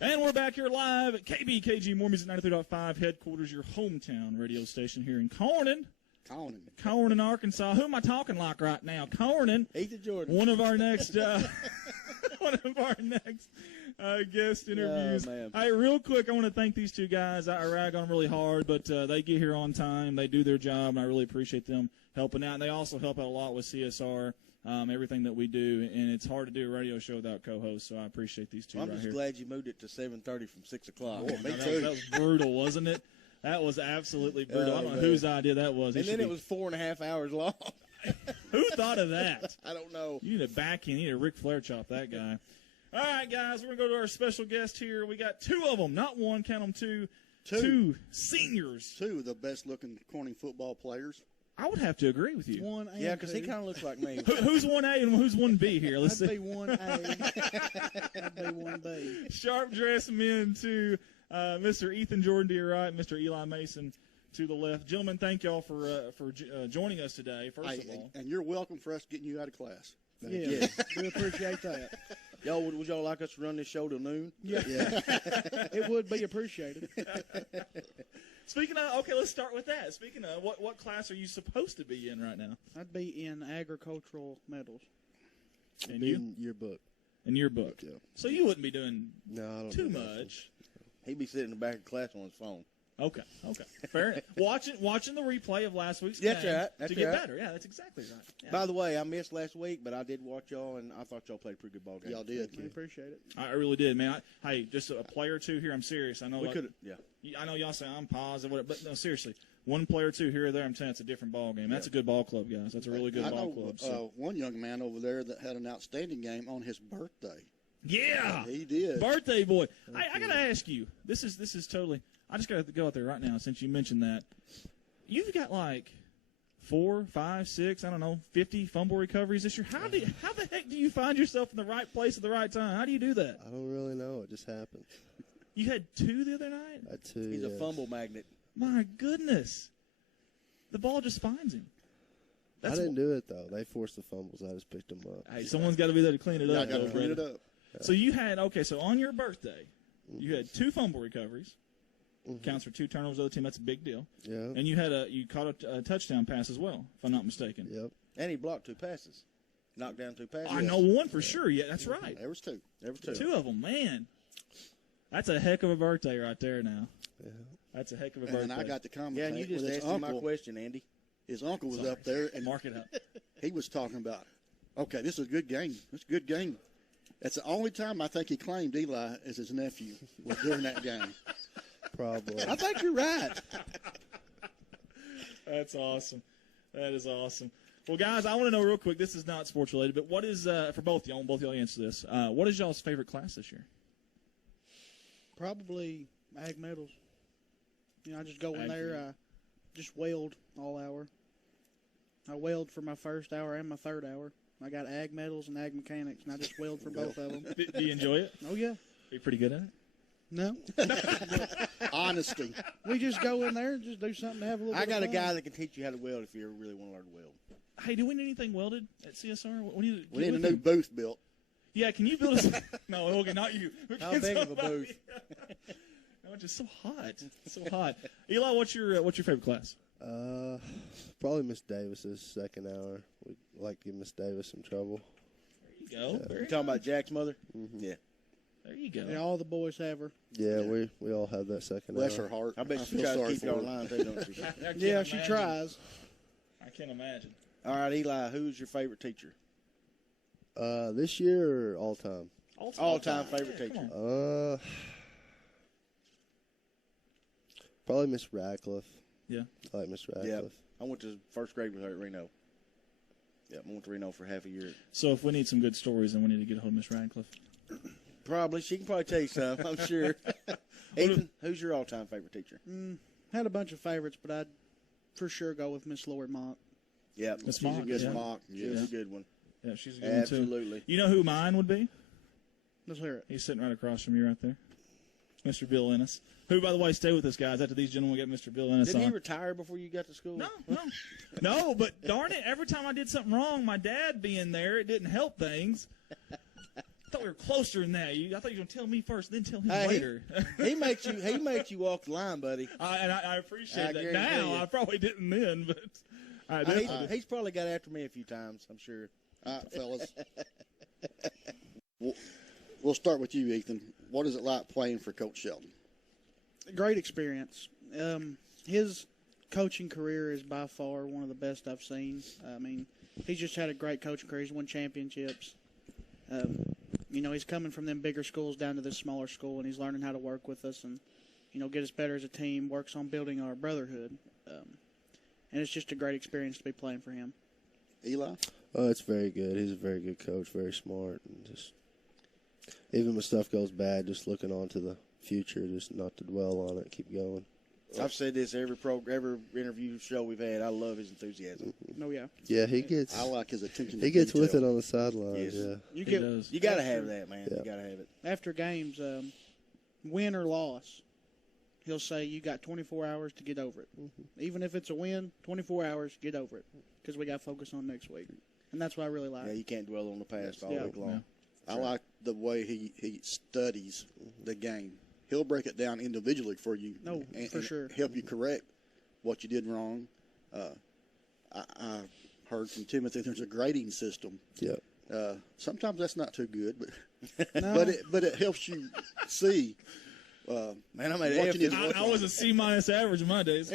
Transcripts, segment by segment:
And we're back here live at KBKG More Music 93.5 headquarters, your hometown radio station here in Corning, Arkansas. Who am I talking like right now? Corning. Ethan Jordan. One of our next guest interviews. Oh, Hey, real quick, I want to thank these two guys. I rag on them really hard, but they get here on time. They do their job, and I really appreciate them helping out. And they also help out a lot with CSR. Everything that we do, and it's hard to do a radio show without co-hosts, so I appreciate these two I'm right just here. glad you moved it to 7:30 from 6 o'clock. Oh, that was brutal, wasn't it? That was absolutely brutal. I don't know whose idea that was. And then it was 4.5 hours long. Who thought of that? I don't know. You need a backhand. You need a Ric Flair chop that guy. All right, guys, we're going to go to our special guest here. We got two of them, not one, count them two. Two seniors. Two of the best-looking Corning football players. I would have to agree with you. 1A and Yeah, because he 2. kind of looks like me. Who's 1A and who's 1B here? Let's That'd see. be 1A. That'd be 1B. Sharp-dressed men to Mr. Ethan Jordan to your right, Mr. Eli Mason to the left. Gentlemen, thank y'all for joining us today, first of all. And you're welcome for us getting you out of class. Yeah, we appreciate that. Y'all, would y'all like us to run this show till noon? Yeah. It would be appreciated. Speaking of, okay, let's start with that. Speaking of, what class are you supposed to be in right now? I'd be in agricultural metals. And you? In your book. In your book. Yeah. So you wouldn't be doing No, I don't too do nothing. much. He'd be sitting in the back of class on his phone. Okay. Fair enough. Watching the replay of last week's That's game right, that's to get right. better. Yeah, that's exactly right. Yeah. By the way, I missed last week, but I did watch y'all, and I thought y'all played a pretty good ball game. Y'all did. We appreciate it. I really did, man. Hey, just a player or two here. I'm serious. I know. We like, could, yeah. I know y'all say I'm positive, whatever, but no, seriously, one player or two here or there. I'm telling you, it's a different ball game. That's a good ball club, guys. That's a really good I ball know club. So. one young man over there that had an outstanding game on his birthday. Yeah, He did. birthday boy. I got to ask you. This is totally. I just got to go out there right now since you mentioned that. You've got like 4, 5, 6, I don't know, 50 fumble recoveries this year. How the heck do you find yourself in the right place at the right time? How do you do that? I don't really know. It just happened. You had 2 the other night? I too. He's a yes. fumble magnet. My goodness. The ball just finds him. I didn't do it, though. They forced the fumbles. I just picked them up. Hey, someone's got to be there to clean it Yeah, up. I got to clean it up. So you had, so on your birthday, you had 2 fumble recoveries. Counts for 2 turnovers of the other team. That's a big deal. Yeah. And you caught a touchdown pass as well, if I'm not mistaken. Yep. And he blocked 2 passes. Knocked down 2 passes. I know one for sure. Yeah, that's right. There was 2. There were 2. 2 of them, man. That's a heck of a birthday right there now. Yeah. That's a heck of a And birthday. then I got to commentate Yeah, and you just with his asked him my uncle. question, Andy. His uncle was Sorry. up there, and Mark it up. he was talking about, okay, this is a good game. It's a good game. That's the only time I think he claimed Eli as his nephew was during that game. Probably. I think you're right. That's awesome. That is awesome. Well, guys, I want to know real quick. This is not sports related, but what is for both y'all? Both y'all answer this. What is y'all's favorite class this year? Probably ag metals. I just go in Ag there. metals. I just weld all hour. I weld for my first hour and my third hour. I got ag metals and ag mechanics, and I just weld for both of them. Do you enjoy it? Oh, yeah. Are you pretty good at it? No. Honesty. We just go in there and just do something to have a little I bit got a of guy fun. that can teach you how to weld if you ever really want to learn to weld. Hey, do we need anything welded at CSR? What do you, We need a new booth built. Yeah, can you build us? No, okay, not you. How Can big of a somebody- booth? No, it's just so hot. It's so hot. Eli, what's your favorite class? Probably Miss Davis's second hour. We like to give Miss Davis some trouble. There you go. Very You talking about nice. Jack's mother? Yeah. There you go. Yeah, all the boys have her. Yeah, we all have that second Bless hour. her heart. I bet she feel tries to sorry keep for you her. online, too, don't she? I can't Yeah, she imagine. tries. I can't imagine. All right, Eli, who's your favorite teacher? This year or all time? All-time favorite Yeah, teacher. come on. Probably Miss Radcliffe. Yeah. I like Miss Yeah. Radcliffe. I went to first grade with her at Reno. Yeah, I went to Reno for half a year. So if we need some good stories, then we need to get a hold of Miss Radcliffe. Probably. She can probably tell you some, I'm sure. Ethan, who's your all-time favorite teacher? Had a bunch of favorites, but I'd for sure go with Miss Lori Mott. Yeah, Miss she's Mock, a good yeah. one. Mock, She's yes. a good one. Yeah, she's a good one, too. Absolutely. You know who mine would be? Let's hear it. He's sitting right across from you right there. Mr. Bill Ennis. Who, by the way, stay with us, guys. After these gentlemen get Mr. Bill Ennis Didn't he on. retire before you got to school? No. No, but darn it, every time I did something wrong, my dad being there, it didn't help things. I thought we were closer than that. I thought you were going to tell me first, then tell him Hey, later. He makes you walk the line, buddy. I appreciate I that. guarantee Now you. I probably didn't then, but all right, He's probably got after me a few times, I'm sure. All right, fellas. We'll start with you, Ethan. What is it like playing for Coach Shelton? Great experience. His coaching career is by far one of the best I've seen. I mean, he's just had a great coaching career. He's won championships. He's coming from them bigger schools down to this smaller school, and he's learning how to work with us and, get us better as a team, works on building our brotherhood. And it's just a great experience to be playing for him. Eli? Oh, it's very good. He's a very good coach, very smart, and just even when stuff goes bad, just looking on to the future, just not to dwell on it, keep going. I've said this every interview show we've had. I love his enthusiasm. Oh, yeah. Yeah, he gets I like his attention to he gets with it detail. on the sidelines. Yes. Yeah, You he get does. You got to have that, man. Yeah. You got to have it. after games, win or loss, he'll say you got 24 hours to get over it. Even if it's a win, 24 hours, get over it, because we got to focus on next week. And that's what I really like. Yeah, you can't dwell on the past all Yeah. week long. Yeah. I like the way he studies the game. He'll break it down individually for you. No, for sure. Help you correct what you did wrong. I heard from Timothy there's a grading system. yep. Sometimes that's not too good, but No. but it helps you see. Man, I'm at Watching F. his- I was a C- average in my days.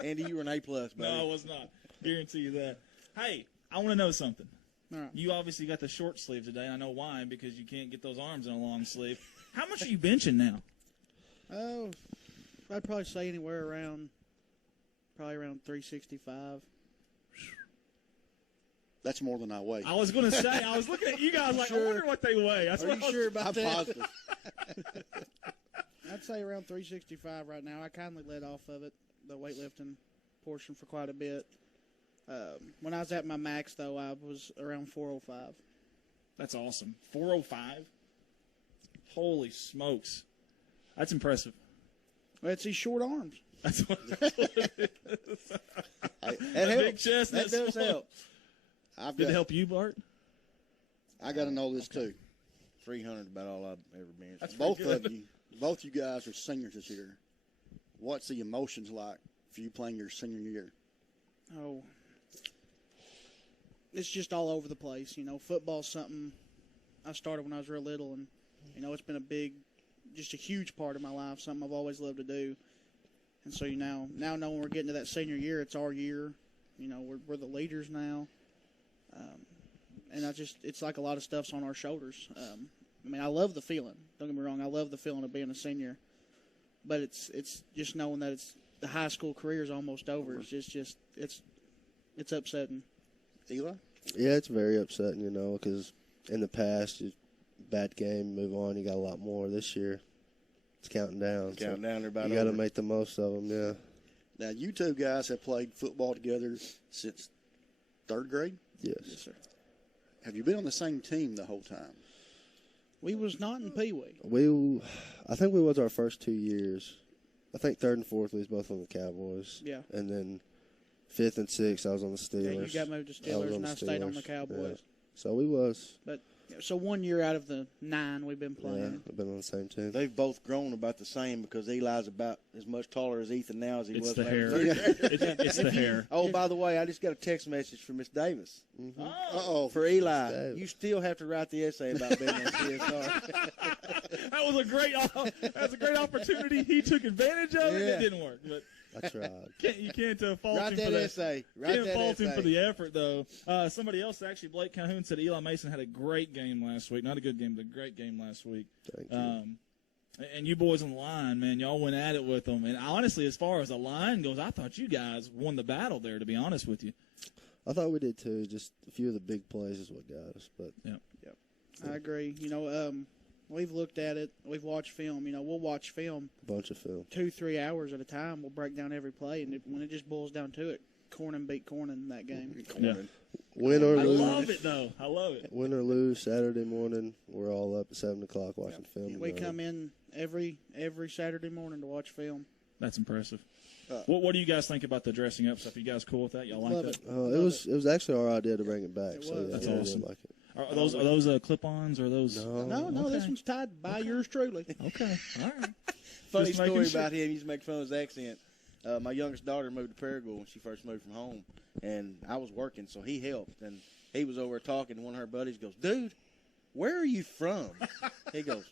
Andy, you were an A+, buddy. No, I was not. Guarantee you that. Hey, I want to know something. All right. You obviously got the short sleeve today. I know why, because you can't get those arms in a long sleeve. How much are you benching now? Oh, I'd probably say anywhere around 365. That's more than I weigh. I was going to say, I was looking at you guys like, I wonder what they weigh. That's Are what you I was, sure about I'm that? positive. I'd say around 365 right now. I kindly let off of it, the weightlifting portion, for quite a bit. When I was at my max, though, I was around 405. That's awesome. 405? Holy smokes. That's impressive. Well, it's these short arms. That's what That big helps. chest, That that does small- help. Did it help you, Bart? I got to know this too. 300 is about all I've ever been. That's Both pretty good. of you, both you guys are seniors this year. What's the emotions like for you playing your senior year? Oh, it's just all over the place. Football's something I started when I was real little, and it's been just a huge part of my life. Something I've always loved to do. And so now when we're getting to that senior year, it's our year. We're the leaders now, and it's like a lot of stuff's on our shoulders. I love the feeling. Don't get me wrong, I love the feeling of being a senior, but it's just knowing that the high school career is almost over. It's upsetting. Eli? Yeah, it's very upsetting, because in the past, bad game, move on. You got a lot more this year. It's counting down. Counting down, they're about You got to over. make the most of them. Yeah. Now, you two guys have played football together since third grade. Yes. Yes, sir. Have you been on the same team the whole time? We was not in Pee Wee. I think we was our first 2 years. I think third and fourth we was both on the Cowboys. Yeah. And then fifth and sixth I was on the Steelers. Yeah, you got moved to I was Steelers, on and the I stayed on the Steelers. Cowboys. Yeah. So we was. So 1 year out of the 9 we've been Yeah, playing. I've been on the same team. They've both grown about the same because Eli's about as much taller as Ethan now as he It's was the when I hair. was third grade. It's the hair. Oh, by the way, I just got a text message from Miss Davis. Oh, Uh-oh. For Eli, Davis. you still have to write the essay about being on CSR. that was a great opportunity. He took advantage of it. Yeah. It didn't work, but I tried. you can't fault Write him that for that. essay. Write Can't that fault him essay. for the effort, though. Somebody else, actually, Blake Calhoun, said Eli Mason had a great game last week. Not a good game, but a great game last week. Thank you. And you boys on the line, man, y'all went at it with them. And honestly, as far as the line goes, I thought you guys won the battle there, to be honest with you. I thought we did too. Just a few of the big plays is what got us. But I agree. We've looked at it. We've watched film. We'll watch film a bunch of film. 2-3 hours at a time. We'll break down every play, and when it just boils down to it, Cornyn beat Cornyn in that game. Yeah. Win or I lose. love it, though. I love it. Win or lose, Saturday morning, we're all up at 7 o'clock watching film. We together. come in every Saturday morning to watch film. That's impressive. What do you guys think about the dressing up stuff? You guys cool with that? Y'all like Love that? it. It was actually our idea to bring it back. It so was. yeah, That's we did awesome. like it. Are those clip-ons or are those? No, this Okay. one's tied by yours truly. Okay, all right. Funny Just making story sure. about him. He used to make fun of his accent. My youngest daughter moved to Paragould when she first moved from home, and I was working, so he helped. And he was over talking, and one of her buddies goes, "Dude, where are you from?" He goes,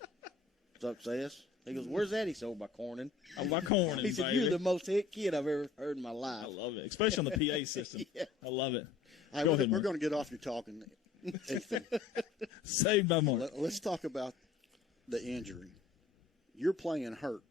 "Success." He goes, "Where's that?" He said, "Oh, by Corning." I'm by Corning, He said, baby. "You're the most hit kid I've ever heard in my life." I love it, especially on the PA system. Yeah. I love it. Hey, Go we're ahead, we're Mark. going to get off your talking, Ethan. Saved by Mark. Let's talk about the injury. You're playing hurt.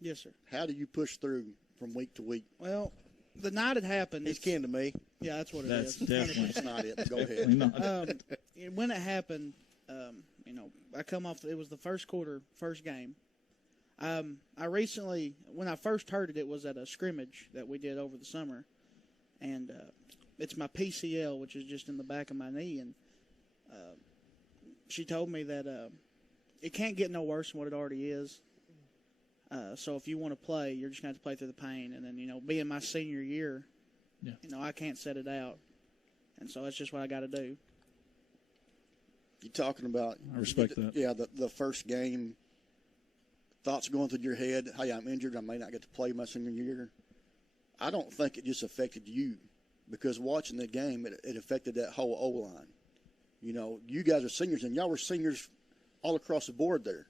Yes, sir. How do you push through from week to week? Well, the night it happened. He's kin to me. Yeah, that's what it That's is. definitely That's not it. Go ahead. definitely not. When it happened, I come off. It was the first quarter, first game. I recently, when I first heard it, it was at a scrimmage that we did over the summer, and it's my PCL, which is just in the back of my knee, and she told me that it can't get no worse than what it already is. So if you want to play, you're just going to have to play through the pain, and then being my senior year, Yeah. I can't set it out, and so that's just what I got to do. You're talking about. I respect that. Yeah, the first game. Thoughts going through your head, hey, I'm injured, I may not get to play my senior year. I don't think it just affected you, because watching the game, it affected that whole O-line. You guys are seniors, and y'all were seniors all across the board there.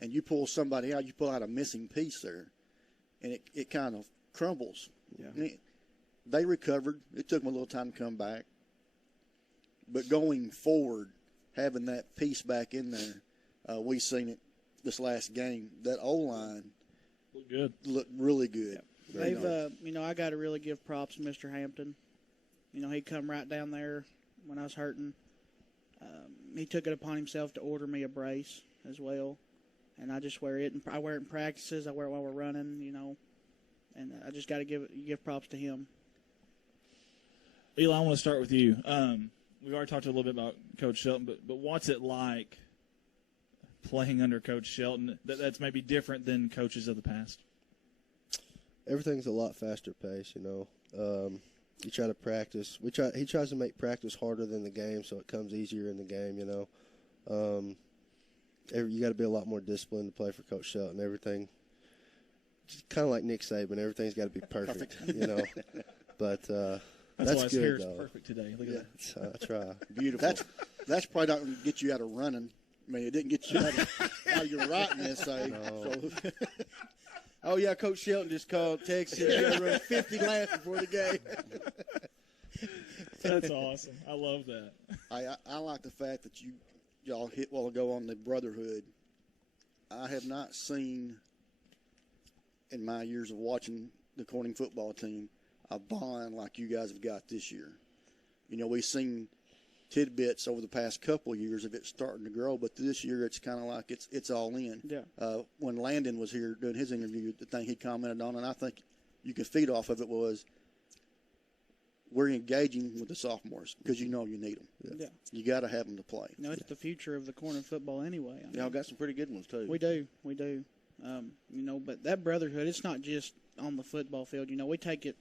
And you pull somebody out, you pull out a missing piece there, and it kind of crumbles. Yeah. And they recovered. It took them a little time to come back. But going forward, having that piece back in there, we seen it this last game. That O-line Look good. looked really good. Very They've, nice. I got to really give props to Mr. Hampton. He come right down there when I was hurting. He took it upon himself to order me a brace as well, and I just wear it. And I wear it in practices. I wear it while we're running. And I just got to give props to him. Eli, I want to start with you. We've already talked a little bit about Coach Shelton, but what's it like playing under Coach Shelton that's maybe different than coaches of the past? Everything's a lot faster pace, You try to practice. He tries to make practice harder than the game, so it comes easier in the game, You got to be a lot more disciplined to play for Coach Shelton. Everything, kind of like Nick Saban, everything's got to be perfect, But That's that's why his good, hair's though. perfect today. Look at that. I try. Beautiful. That's probably not going to get you out of running. I mean, it didn't get you out of your rightness. So Oh, yeah, Coach Shelton just called, texted, you got to run 50 laps before the game. That's awesome. I love that. I like the fact that y'all hit a while ago on the brotherhood. I have not seen, in my years of watching the Corning football team, a bond like you guys have got this year. We've seen tidbits over the past couple of years of it starting to grow, but this year it's kind of like it's all in. Yeah. When Landon was here doing his interview, the thing he commented on, and I think you can feed off of it, was we're engaging with the sophomores because you need them. Yeah. You got to have them to play. It's the future of the corner football anyway. Y'all got some pretty good ones, too. We do. But that brotherhood, it's not just on the football field. We take it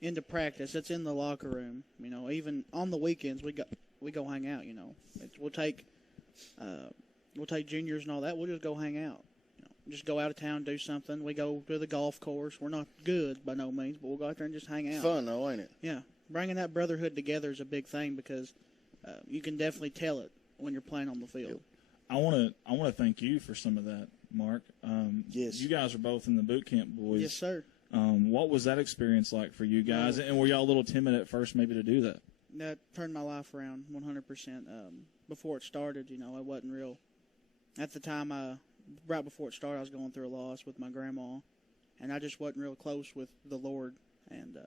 into practice. It's in the locker room. Even on the weekends, we go hang out. We'll take juniors and all that. We'll just go hang out. Just go out of town, do something. We go to the golf course. We're not good by no means, but we'll go out there and just hang out. Fun, though, ain't it? Yeah, bringing that brotherhood together is a big thing because you can definitely tell it when you're playing on the field. I want to thank you for some of that, Mark. Yes. You guys are both in the boot camp boys. Yes, sir. What was that experience like for you guys? And were y'all a little timid at first maybe to do that? That turned my life around 100%. Before it started, it wasn't real. At the time, right before it started, I was going through a loss with my grandma, and I just wasn't real close with the Lord. And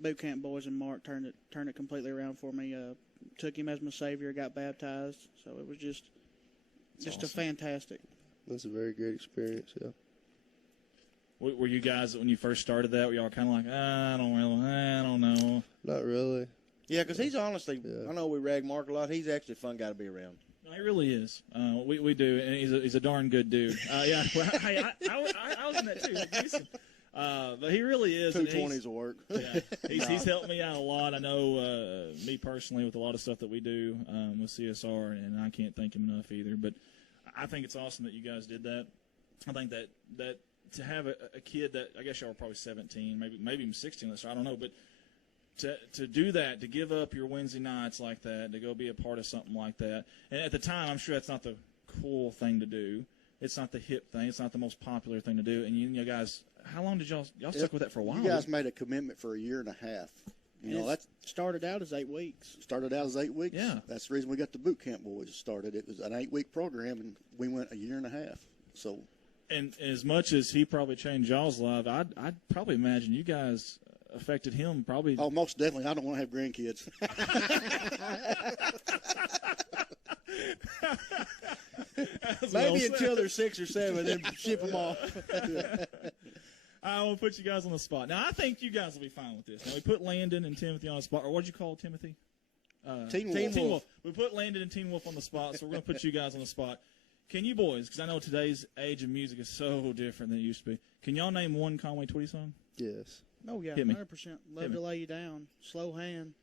boot camp boys and Mark turned it completely around for me. Took him as my savior, got baptized. So it was just awesome. a fantastic. That's a very great experience, yeah. Were you guys, when you first started that, were y'all kind of like, I don't know? Not really. Yeah, because he's honestly, Yeah. I know we rag Mark a lot. He's actually a fun guy to be around. No, he really is. We do, and he's a darn good dude. Yeah, well, hey, I was in that too. Like, listen, But he really is. and 220s will work. Yeah, he's helped me out a lot. I know me personally with a lot of stuff that we do with CSR, and I can't thank him enough either. But I think it's awesome that you guys did that. I think that to have a kid that, I guess y'all were probably 17, maybe even 16, I don't know, but to do that, to give up your Wednesday nights like that, to go be a part of something like that, and at the time, I'm sure that's not the cool thing to do. It's not the hip thing. It's not the most popular thing to do. And you guys, how long did y'all stuck with that for a while? You guys made a commitment for a year and a half. You know, that started out as 8 weeks. started out as 8 weeks. Yeah. That's the reason we got the boot camp boys started. It was an 8-week program, and we went a year and a half. So, And as much as he probably changed y'all's life, I'd probably imagine you guys affected him probably. oh, most definitely. I don't want to have grandkids. Maybe until they're 6 or 7, then ship them off. I will put you guys on the spot. Now, I think you guys will be fine with this. Now, we put Landon and Timothy on the spot. Or what did you call Timothy? Teen Wolf. We put Landon and Teen Wolf on the spot, so we're going to put you guys on the spot. Can you boys, because I know today's age of music is so different than it used to be, can y'all name one Conway Twitty song? Yes. Oh, yeah, Hit me. 100%. Love to lay you down. Slow hand.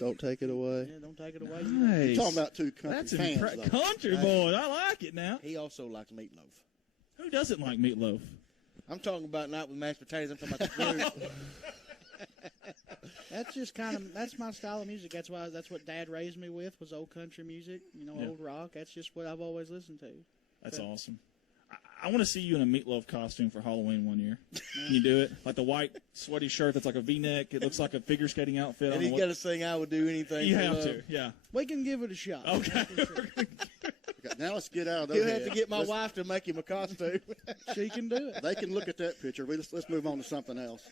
Don't take it away. Yeah, don't take it away. Nice. You're talking about two country That's fans, though. country boy. I like it now. He also likes meatloaf. Who doesn't like meatloaf? I'm talking about not with mashed potatoes. I'm talking about the fruit. That's just that's my style of music. That's what Dad raised me with was old country music, Yeah. old rock. That's just what I've always listened to. That's awesome. I want to see you in a meatloaf costume for Halloween one year. Can you do it? Like the white sweaty shirt that's like a V-neck. It looks like a figure skating outfit. I And don't he's know got what- to sing "I Would Do Anything." You for have Love." to, yeah. We can give it a shot. Okay. Now let's get out of those. He'll have to heads. get my Let's- wife to make him a costume. She can do it. They can look at that picture. Let's move on to something else.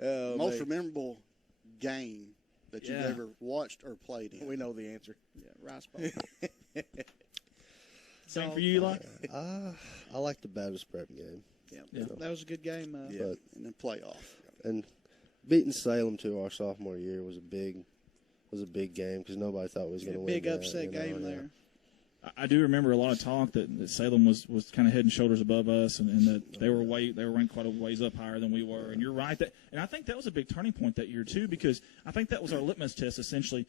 Oh, Most man. memorable game that you've Yeah. ever watched or played in. We know the answer. Yeah, rice bowl. Same for you, Eli? I like the Baptist Prep game. Yeah, that was a good game. Yeah. But And then playoff. and beating Salem to our sophomore year was a big game because nobody thought we was going to win. Big that, upset you know, game yeah. there. I do remember a lot of talk that Salem was kind of head and shoulders above us, and that they were ranked quite a ways up higher than we were. And you're right and I think that was a big turning point that year too, because I think that was our litmus test essentially.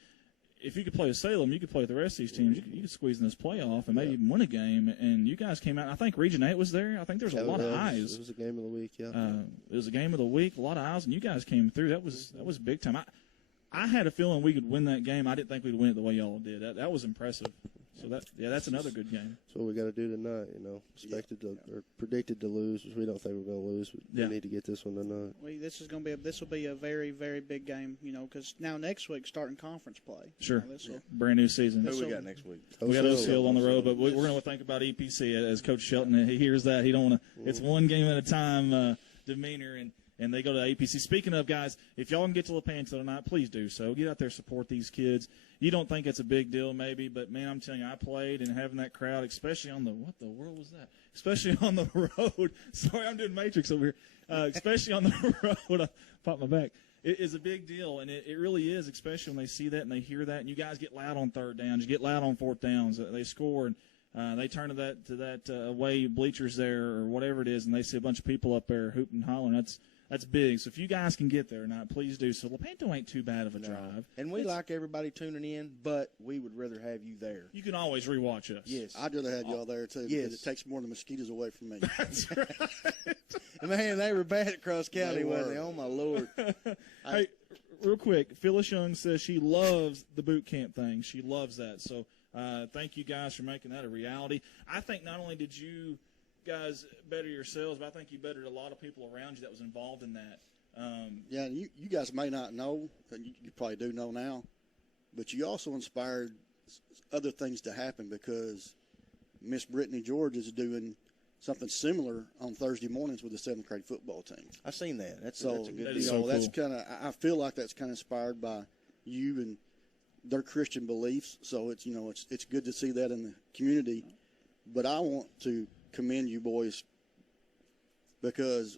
If you could play with Salem, you could play with the rest of these teams. You could squeeze in this playoff and maybe even win a game. And you guys came out. I think Region 8 was there. I think there was a lot of eyes. It was a game of the week, yeah. It was a game of the week, a lot of eyes, and you guys came through. That was big time. I had a feeling we could win that game. I didn't think we'd win it the way y'all did. That was impressive. So that's another good game. That's what we got to do tonight, you know. Predicted to lose, which we don't think we're going to lose. But Yeah. we need to get this one tonight. This will be a very, very big game, because now next week starting conference play. Sure. This will Brand new season. Who we So- got next week? We got O'Seal on the road, but we're going to think about EPC as Coach Shelton. He hears that. He don't want to. It's one game at a time demeanor, and they go to APC. Speaking of, guys, if y'all can get to Lepanto tonight, please do so. Get out there, support these kids. You don't think it's a big deal, maybe, but, man, I'm telling you, I played, and having that crowd, especially on what the world was that? Especially on the road. Sorry, I'm doing Matrix over here. Especially on the road. I popped my back. It is a big deal, and it really is, especially when they see that and they hear that. And you guys get loud on third downs. You get loud on fourth downs. They score, and they turn to that away bleachers there or whatever it is, and they see a bunch of people up there hooping and hollering. That's big. So if you guys can get there tonight, please do. So Lepanto ain't too bad of a drive. And we like everybody tuning in, but we would rather have you there. You can always rewatch us. Yes. I'd rather have y'all there, too, Yes. because it takes more of the mosquitoes away from me. That's right. Man, they were bad at Cross County, They weren't were. they? Oh, my Lord. Hey, real quick, Phyllis Young says she loves the boot camp thing. She loves that. So thank you guys for making that a reality. I think not only did you guys better yourselves, but I think you bettered a lot of people around you that was involved in that. Yeah, and you guys may not know, and you probably do know now, but you also inspired other things to happen because Miss Brittany George is doing something similar on Thursday mornings with the 7th grade football team. I've seen that. That's So, a good That deal. is you know, so that's cool. kind of, I feel like that's kind of inspired by you and their Christian beliefs. So it's, it's good to see that in the community. But I want to commend you boys because,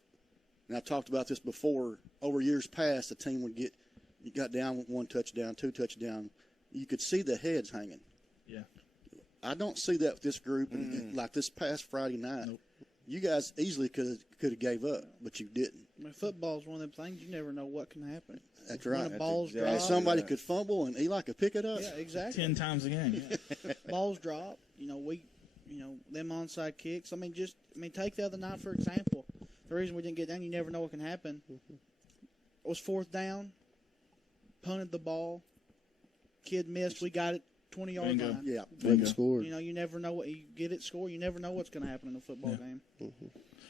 and I've talked about this before, over years past, the team would you got down with 1 touchdown, 2 touchdowns. You could see the heads hanging. Yeah. I don't see that with this group, and like this past Friday night. Nope. You guys easily could have gave up, but you didn't. I mean, football's one of them things you never know what can happen. That's When right. the balls exactly And drop, somebody right. could fumble and Eli could pick it up. yeah, exactly. 10 times a game. Balls drop. Them onside kicks. Take the other night for example. The reason we didn't get down, you never know what can happen. It was 4th down, punted the ball, kid missed. We got it 20-yard Bingo. line. Yeah. Bingo. Scored. You never know what you get it score. You never know what's going to happen in a football game.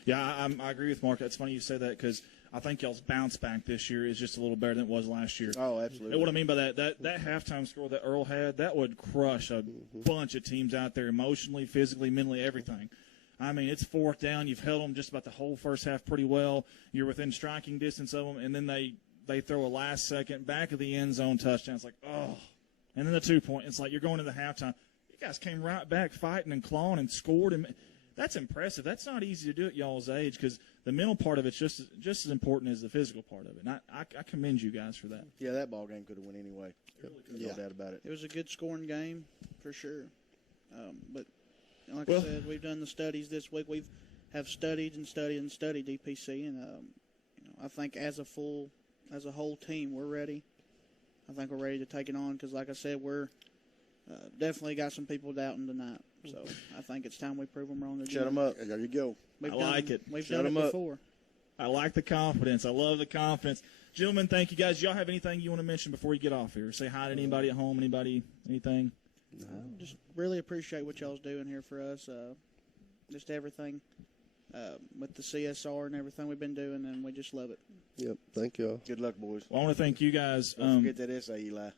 Yeah, I agree with Mark. It's funny you say that because I think y'all's bounce back this year is just a little better than it was last year. Oh, And absolutely. what I mean by that halftime score that Earl had, that would crush a bunch of teams out there emotionally, physically, mentally, everything. I mean, it's 4th down. You've held them just about the whole first half pretty well. You're within striking distance of them, and then they throw a last-second back of the end zone touchdown. It's like, oh. And then the 2-point. It's like you're going into halftime. You guys came right back fighting and clawing and scored. And that's impressive. That's not easy to do at y'all's age because the mental part of it's just as important as the physical part of it. And I commend you guys for that. Yeah, that ball game could have went anyway. No doubt about it. It was a good scoring game for sure. But like Well- I said, we've done the studies this week. We have studied and studied and studied DPC, and I think as a whole team, we're ready. I think we're ready to take it on because, like I said, we're definitely got some people doubting tonight. So I think it's time we prove them wrong again. Shut them up. There you go. We've I done, like it. We've Shut done 'em it up. before. I like the confidence. I love the confidence. Gentlemen, thank you guys. Y'all have anything you want to mention before you get off here? Say hi to anybody at home, anything? Just really appreciate what y'all's doing here for us. Just everything with the CSR and everything we've been doing, and we just love it. Yep. Thank y'all. Good luck, boys. Well, I want to thank you guys. Don't forget that essay, Eli.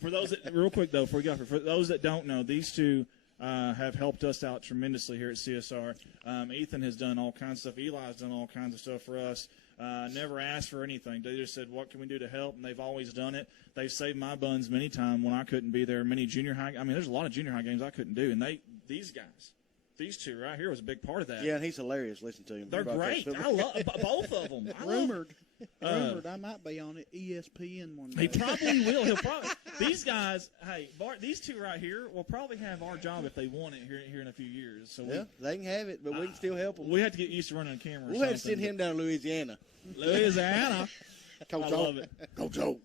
For those that, real quick though, before we go, for those that don't know, these two have helped us out tremendously here at CSR. Ethan has done all kinds of stuff. Eli's done all kinds of stuff for us. Never asked for anything. They just said, "What can we do to help?" And they've always done it. They've saved my buns many times when I couldn't be there. Many junior high. I mean, there's a lot of junior high games I couldn't do, and these guys, these two right here, was a big part of that. Yeah, and he's hilarious. Listen to him. They're great. I love both of them. Rumored I might be on ESPN one day. He probably will. He'll probably. These guys, hey, Bart, these two right here will probably have our job if they want it here in a few years. So Yeah, they can have it, but we can still help them. we have to get used to running a camera. Or We'll have to something, send him down to Louisiana. but Louisiana. Coach I Joe. love it. Coach Joe.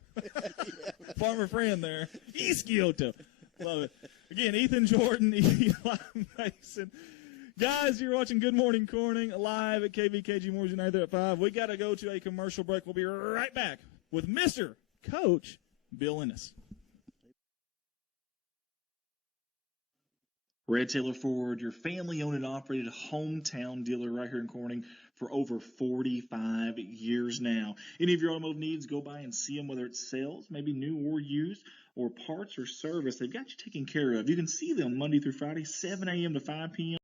Farmer friend there, East Kyoto. Love it. Again, Ethan Jordan, Eli Mason. Guys, you're watching Good Morning Corning live at KVKG Morris United at 5. We got to go to a commercial break. We'll be right back with Mr. Coach Bill Ennis. Red Taylor Ford, your family-owned and operated hometown dealer right here in Corning for over 45 years now. Any of your automotive needs, go by and see them, whether it's sales, maybe new or used, or parts or service. They've got you taken care of. You can see them Monday through Friday, 7 a.m. to 5 p.m.